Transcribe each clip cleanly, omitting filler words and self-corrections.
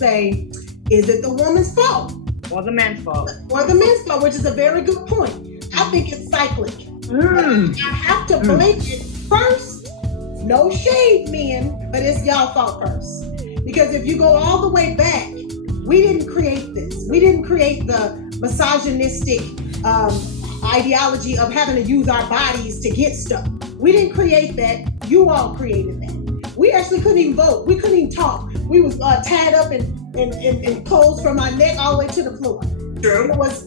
say, is it the woman's fault? Or the man's fault. Or the men's fault, which is a very good point. I think it's cyclic. I have to blame it first. No shade, men, but it's y'all fault first. Because if you go all the way back, we didn't create this. We didn't create the misogynistic ideology of having to use our bodies to get stuff. We didn't create that. You all created that. We actually couldn't even vote. We couldn't even talk. We was tied up in clothes from our neck all the way to the floor. True. It was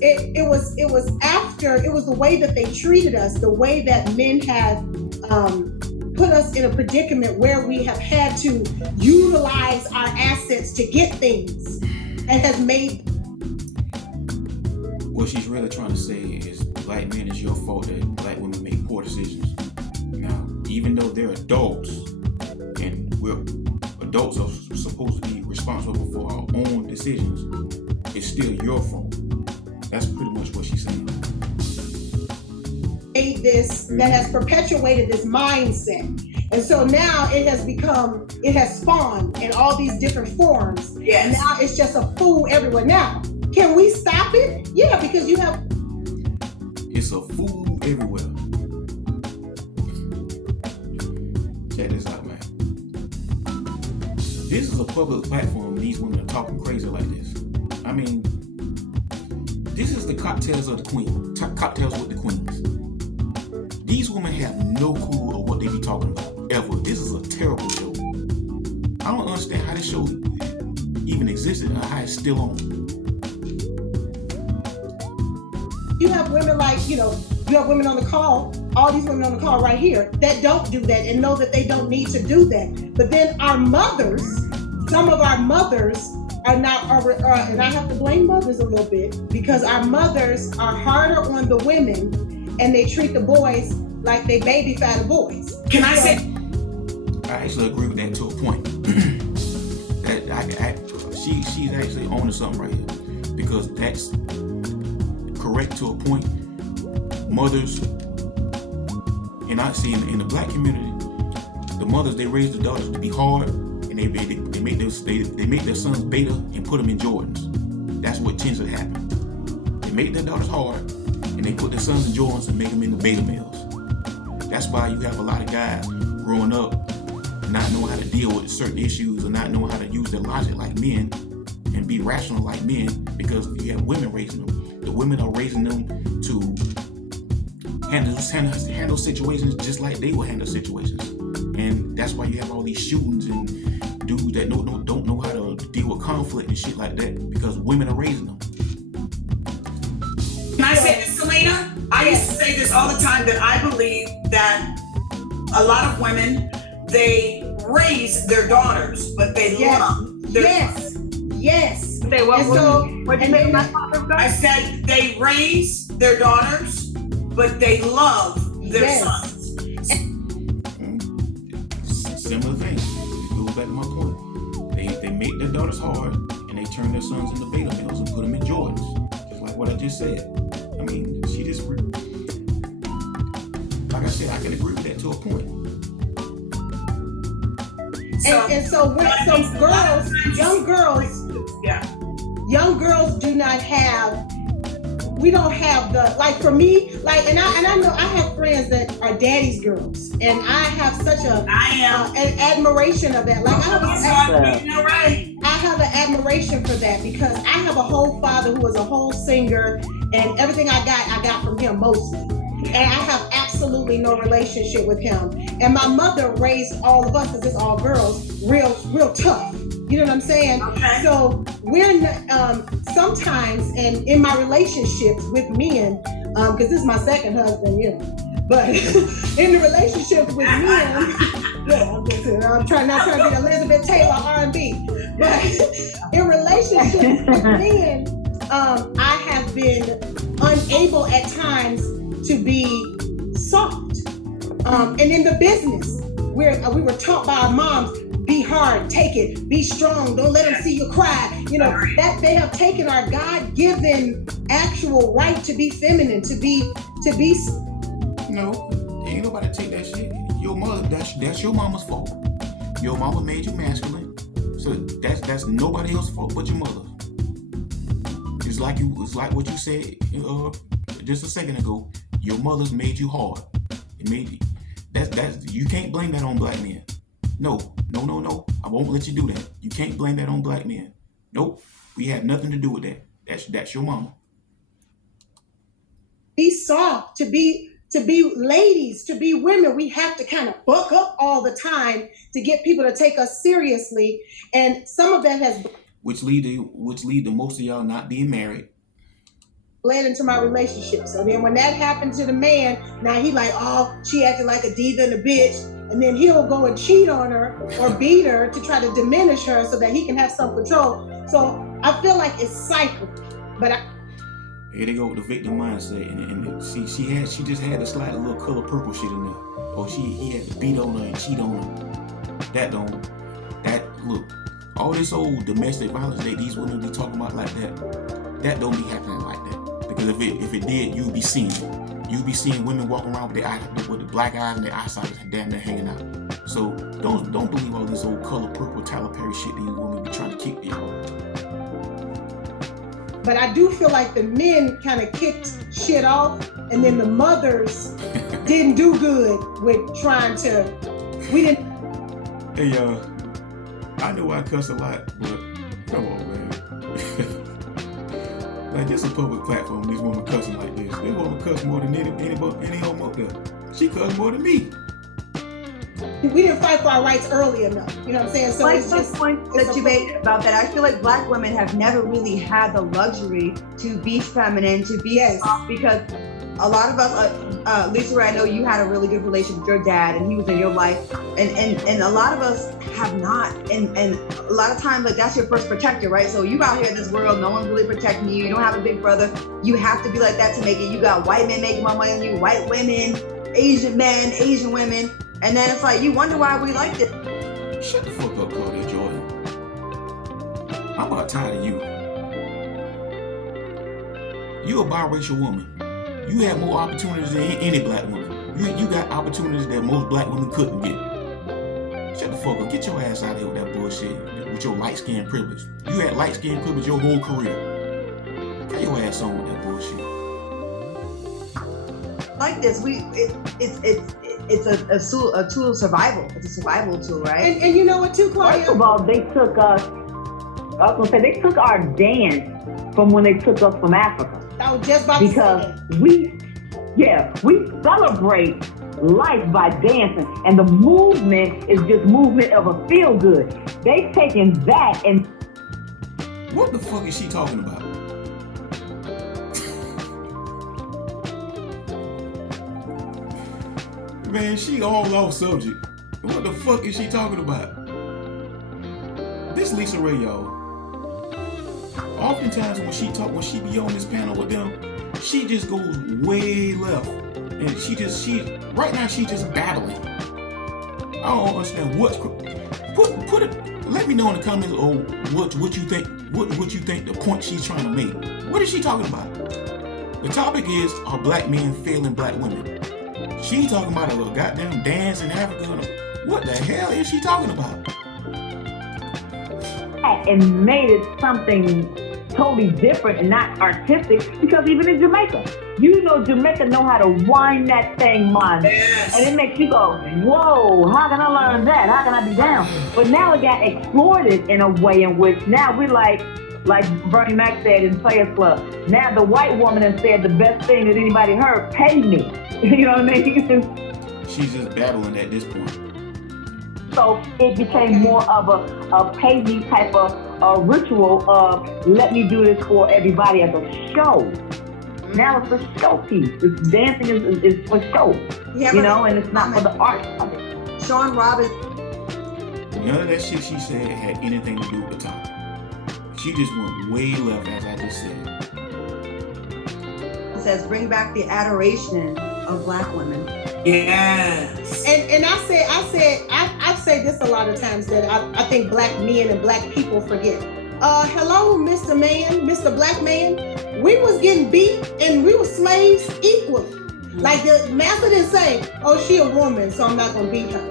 the way that they treated us, the way that men have put us in a predicament where we have had to utilize our assets to get things, and has made. What she's really trying to say is, black men, it's your fault that black women make poor decisions. Now, even though they're adults, and adults are supposed to be responsible for our own decisions, it's still your fault. That's pretty much what she's saying. That has perpetuated this mindset. And so now it has spawned in all these different forms. Yes. And now it's just a fool everywhere. Now, can we stop it? Yeah, because you have... It's a fool everywhere. Check this out, man. This is a public platform. These women are talking crazy like this. I mean, this is the cocktails of the queen. Cocktails with the queens. These women have no clue of what they be talking about, ever. This is a terrible show. I don't understand how this show even existed or how it's still on. You have women you have women on the call, all these women on the call right here, that don't do that and know that they don't need to do that. But then our mothers, some of our mothers and I have to blame mothers a little bit, because our mothers are harder on the women and they treat the boys like they baby fatter boys. Can I say? I actually agree with that to a point. She's actually owning something right here, because that's correct to a point. Mothers, and I see in the black community, the mothers, they raise the daughters to be hard, and they make their sons beta and put them in Jordans. That's what tends to happen. They make their daughters hard, and they put their sons in Jordans and make them into beta males. That's why you have a lot of guys growing up not knowing how to deal with certain issues, or not knowing how to use their logic like men and be rational like men, because you have women raising them. The women are raising them to handle situations just like they will handle situations. And that's why you have all these shootings and dudes that don't know how to deal with conflict and shit like that, because women are raising them. Can I say this, Selena? I used to say this all the time, that I believe that a lot of women, they raise their daughters, but they love their sons. Yes. Say what? What did you make my father go? I said they raise their daughters, but they love their sons. Similar thing. It goes back to my point. They make their daughters hard, and they turn their sons into beta males and put them in Jordans. Just like what I just said. I mean, she just... Like I said, I can agree with that to a point. Young girls do not have, we don't have the, like for me, like, and I know I have friends that are daddy's girls, and I have such an admiration of that. Like I have an admiration for that, because I have a whole father who was a whole singer, and everything I got from him mostly. And I have absolutely no relationship with him. And my mother raised all of us, because it's all girls, real tough. You know what I'm saying? Okay. So we're not, sometimes, and in my relationships with men, because this is my second husband, you know, but in the relationships with men, I'm trying to be Elizabeth Taylor R&B, but in relationships with men, I have been unable at times to be soft. And in the business, we were taught by our moms, be hard, take it, be strong, don't let them see you cry. You know, that they have taken our God-given actual right to be feminine, to be. No, ain't nobody take that shit. Your mother, that's your mama's fault. Your mama made you masculine, So that's nobody else's fault but your mother. It's like what you said just a second ago. Your mother's made you hard. It made you. That's you can't blame that on black men. No. I won't let you do that. You can't blame that on black men. Nope. We have nothing to do with that. That's your mama. Be soft, to be ladies, to be women. We have to kind of buck up all the time to get people to take us seriously. And some of that has which lead to most of y'all not being married. Bled into my relationship. So then when that happened to the man, now he like, oh, she acted like a diva and a bitch. And then he'll go and cheat on her or beat her to try to diminish her so that he can have some control. So I feel like it's cycled. But here they go with the victim mindset, and she just had to slide a little color purple shit in there, or he had to beat on her and cheat on her. Look, all this old domestic violence that these women be talking about like that don't be happening like that. Because if it did, you'd be seeing women walking around with the black eyes and their eyesight is damn near hanging out. So don't believe all this old color purple Tyler Perry shit these women be trying to kick y'all. But I do feel like the men kind of kicked shit off, and then the mothers didn't do good with trying to. We didn't. Hey, I know I cuss a lot, but come on, man. Like, this a public platform. This woman cussing like this. This woman cuss more than any home up there. She cuss more than me. We didn't fight for our rights early enough. You know what I'm saying? So it's just point that you made about that. I feel like black women have never really had the luxury to be feminine, to be soft, because a lot of us, Lisa Ray, I know you had a really good relationship with your dad, and he was in your life, and a lot of us have not, and a lot of times, like, that's your first protector, right? So you out here in this world, no one's really protecting you. You don't have a big brother. You have to be like that to make it. You got white men making more money than you, white women, Asian men, Asian women. And then it's like, you wonder why we like this. Shut the fuck up, Claudia Jordan. I'm about tired of you. You a biracial woman. You have more opportunities than any black woman. You got opportunities that most black women couldn't get. Shut the fuck up. Get your ass out of here with that bullshit. With your light skin privilege. You had light skin privilege your whole career. Get your ass on with that bullshit. Like this, it's a tool of survival. It's a survival tool, right? And you know what too, Claudia? First of all, they took us. I was gonna say they took our dance from when they took us from Africa. I was just about to say that. Because we celebrate life by dancing, and the movement is just movement of a feel good. They've taken that and. What the fuck is she talking about? Man, she all off subject. What the fuck is she talking about? This Lisa Ray, y'all. Oftentimes when she be on this panel with them, she just goes way left. And right now she just battling. I don't understand put it, let me know in the comments what you think the point she's trying to make. What is she talking about? The topic is, are black men failing black women? She talking about a goddamn dance in Africa. What the hell is she talking about? And made it something totally different and not artistic, because even in Jamaica, Jamaica know how to wind that thing, man. Yes. And it makes you go, whoa, how can I learn that? How can I be down? But now it got exploited in a way in which now we like Bernie Mac said in Players Club, now the white woman has said the best thing that anybody heard, pay me. You know what I mean? She's just battling at this point. So it became more of a pay me type of a ritual of, let me do this for everybody as a show. Now it's a showpiece. It's dancing is for show. Yeah, and it's not for the art of it. Sean Robbins. None of that shit she said had anything to do with the topic. She just went way left, as I just said. It says, bring back the adoration of black women. Yes. And I say this a lot of times, that I think black men and black people forget. Hello, Mr. Man, Mr. Black Man. We was getting beat and we were slaves equally. Like the master didn't say, oh, she a woman, so I'm not gonna beat her.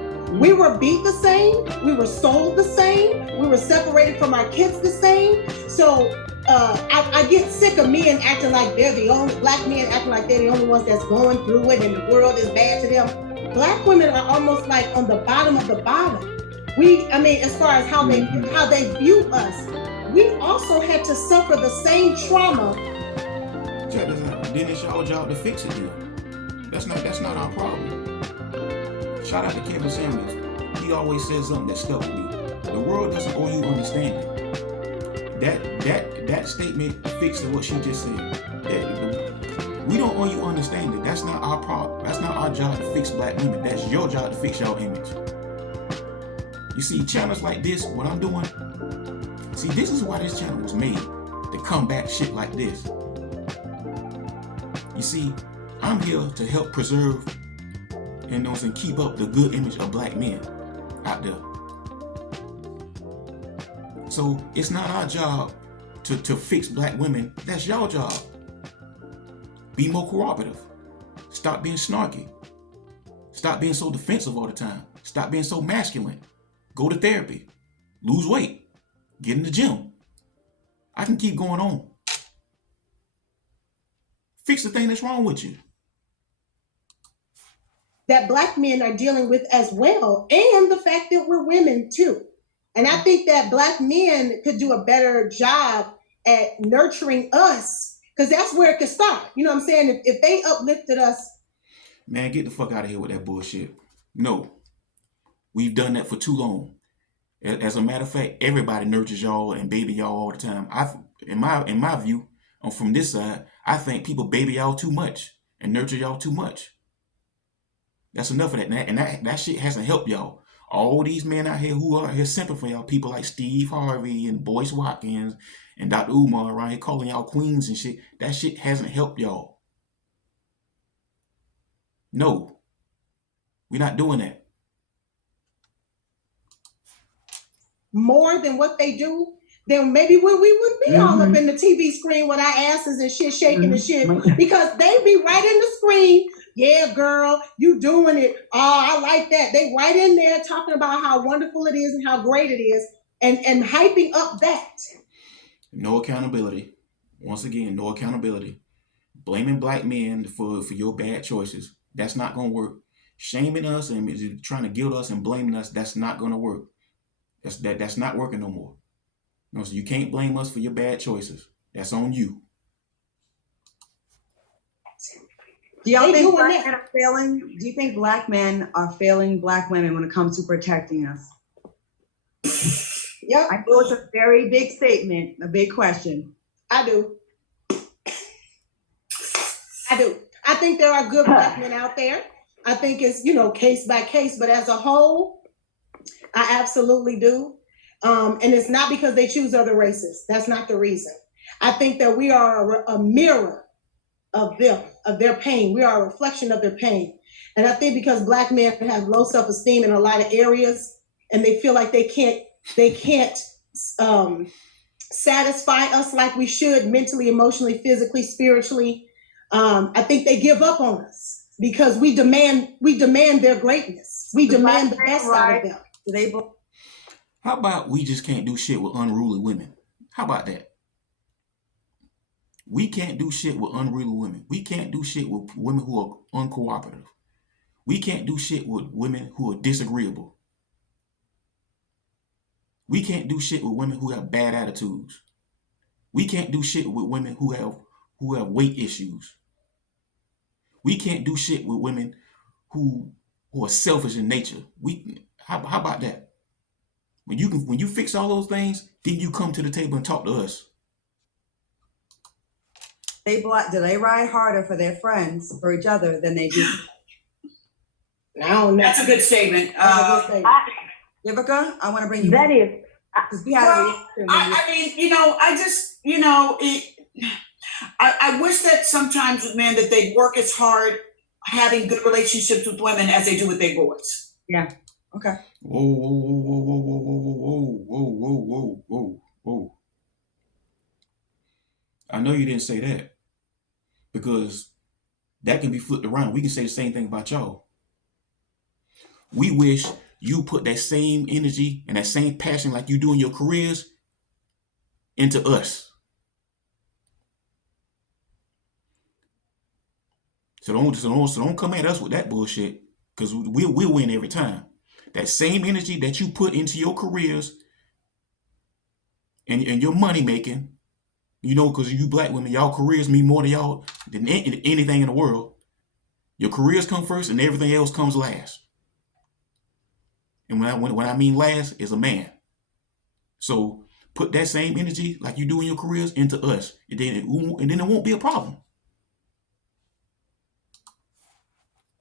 We were beat the same. We were sold the same. We were separated from our kids the same. So I get sick of men acting like they're the only, black men acting like they're the only ones that's going through it and the world is bad to them. Black women are almost like on the bottom of the bottom. As far as how they view us, we also had to suffer the same trauma. Check this out. Then it's y'all job to fix it. Then that's not our problem. Shout out to Kevin Samuels. He always says something that stuck with me. The world doesn't owe you understanding. That statement fixed what she just said. We don't owe you understanding. That's not our problem. That's not our job to fix black women. That's your job to fix your image. You see, channels like this, what I'm doing, see, this is why this channel was made, to combat shit like this. You see, I'm here to help preserve and keep up the good image of black men out there. So it's not our job to fix black women. That's your job. Be more cooperative. Stop being snarky. Stop being so defensive all the time. Stop being so masculine. Go to therapy. Lose weight. Get in the gym. I can keep going on. Fix the thing that's wrong with you. That black men are dealing with as well, and the fact that we're women too. And I think that black men could do a better job at nurturing us, because that's where it could start. You know what I'm saying? If they uplifted us. Man, get the fuck out of here with that bullshit. No. We've done that for too long. As a matter of fact, everybody nurtures y'all and baby y'all all the time. In my view, from this side, I think people baby y'all too much and nurture y'all too much. That's enough of that. And that shit hasn't helped y'all. All these men out here who are here simping for y'all, people like Steve Harvey and Boyce Watkins and Dr. Umar around here calling y'all queens and shit, that shit hasn't helped y'all. No. We're not doing that. More than what they do, then maybe we wouldn't be all up in the TV screen with our asses and shit shaking and shit, because they be right in the screen. Yeah, girl, you doing it. Oh, I like that. They right in there talking about how wonderful it is and how great it is, and hyping up that. No accountability. Once again, no accountability. Blaming black men for your bad choices. That's not gonna work. Shaming us and trying to guilt us and blaming us, that's not gonna work. That's not working no more. No, so you can't blame us for your bad choices. That's on you. Do y'all think black men are failing? Do you think black men are failing black women when it comes to protecting us? Yep. I know it's a very big statement, a big question. I do. I think there are good black men out there. I think it's, case by case, but as a whole, I absolutely do. And it's not because they choose other races. That's not the reason. I think that we are a mirror of them, of their pain. We are a reflection of their pain. And I think because black men have low self-esteem in a lot of areas, and they feel like they can't satisfy us like we should, mentally, emotionally, physically, spiritually. I think they give up on us because we demand their greatness. We demand the best out of them. How about we just can't do shit with unruly women? How about that? We can't do shit with unruly women. We can't do shit with women who are uncooperative. We can't do shit with women who are disagreeable. We can't do shit with women who have bad attitudes. We can't do shit with women who have weight issues. We can't do shit with women who are selfish in nature. How about that? When you fix all those things, then you come to the table and talk to us. Do they ride harder for their friends, for each other, than they do? No, that's a good statement. Vivica, I want to bring you. That is. I wish that sometimes with men that they work as hard having good relationships with women as they do with their boys. Yeah. Okay. Whoa. I know you didn't say that, because that can be flipped around. We can say the same thing about y'all. We wish you put that same energy and that same passion like you do in your careers into us. So don't come at us with that bullshit, because we'll win every time. That same energy that you put into your careers and your money making, you know, because you black women, y'all careers mean more to y'all than anything in the world. Your careers come first and everything else comes last. And when I mean last, is a man. So put that same energy like you do in your careers into us, and then it won't be a problem.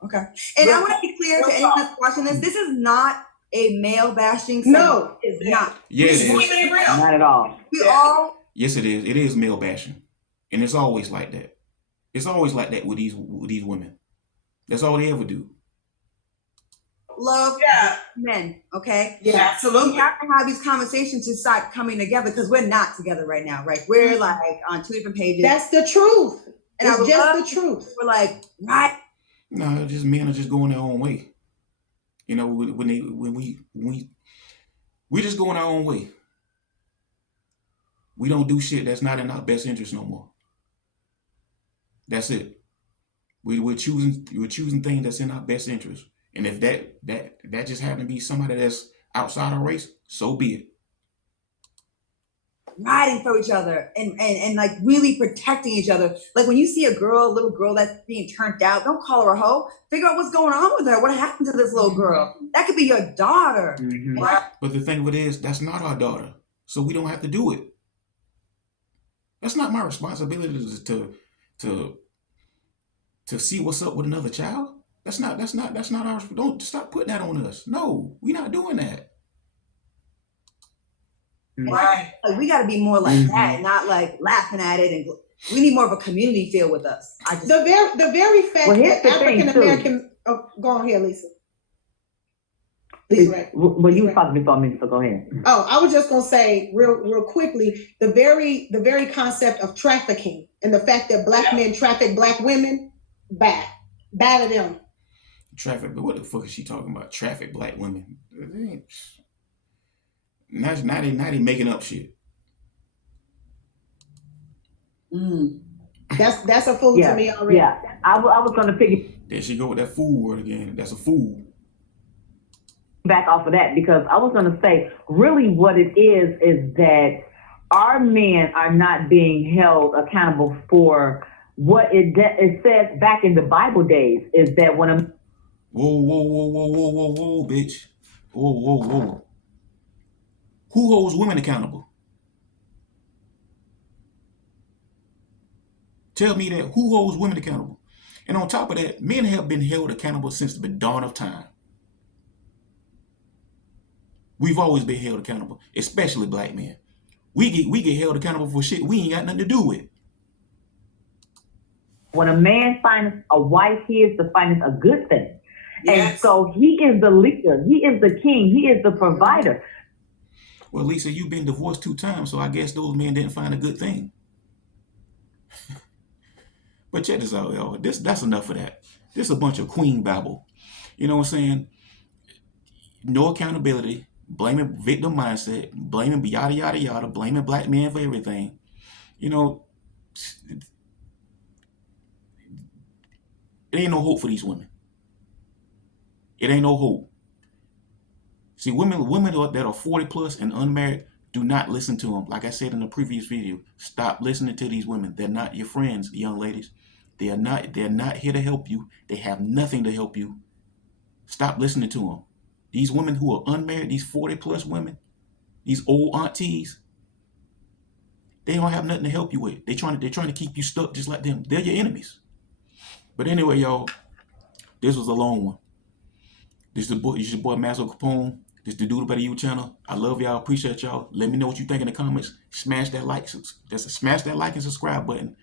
Okay. And I want to be clear to anyone that's watching this. This is not a male bashing. No. It's not. Yeah, it is. Ain't real. Not at all. We all Yes, it is. It is male bashing, and it's always like that. It's always like that with these women. That's all they ever do. love men, okay? Yeah, We absolutely. have to have these conversations to start coming together because we're not together right now, right? We're like on two different pages. That's the truth. And I It's would just love the truth. We're like, right? No, just men are just going their own way. You know, when we just going our own way. We don't do shit that's not in our best interest no more. That's it. We're choosing things that's in our best interest. And if that just happen to be somebody that's outside our race, so be it. Riding for each other and like really protecting each other. Like when you see a little girl that's being turned out, don't call her a hoe. Figure out what's going on with her. What happened to this little girl? That could be your daughter. Mhm. But the thing of it is, that's not our daughter. So we don't have to do it. That's not my responsibility to see what's up with another child. That's not our, don't stop putting that on us. No, we're not doing that. Right. Like we got to be more like that, and not like laughing at it. And we need more of a community feel with us. The very fact Well, here's that the thing, African American, go on here, Lisa. Lisa, right? Well, you was talking before me, so go ahead. Oh, I was just gonna say real quickly, the very concept of trafficking and the fact that black men traffic black women, bad to them. Traffic, but what the fuck is she talking about? Traffic black women. Now they making up shit. That's a fool to me already. Yeah, I was going to pick There she go with that fool word again. That's a fool. back off of that because I was going to say, really what it is that our men are not being held accountable for what it says back in the Bible days is that when a Whoa, bitch. Whoa. Who holds women accountable? Tell me that. Who holds women accountable? And on top of that, men have been held accountable since the dawn of time. We've always been held accountable, especially black men. We get held accountable for shit we ain't got nothing to do with. when a man finds a wife, he is to find a good thing. And Yes. so he is the leader, he is the king, he is the provider. Well, Lisa, you've been divorced 2 times, so I guess those men didn't find a good thing. But check this out, y'all. That's enough of that. This is a bunch of queen babble. You know what I'm saying? No accountability, blaming victim mindset, blaming yada yada yada, blaming black men for everything. You know, it ain't no hope for these women. It ain't no hope. See, women that are 40 plus and unmarried, do not listen to them. Like I said in the previous video, stop listening to these women. They're not your friends, young ladies. They're not here to help you. They have nothing to help you. Stop listening to them. These women who are unmarried, these 40 plus women, these old aunties, they don't have nothing to help you with. They're trying to keep you stuck just like them. They're your enemies. But anyway, y'all, this was a long one. This is your boy Master Capone. This is the Dude Better You channel. I love y'all. Appreciate y'all. Let me know what you think in the comments. Smash that like and subscribe button.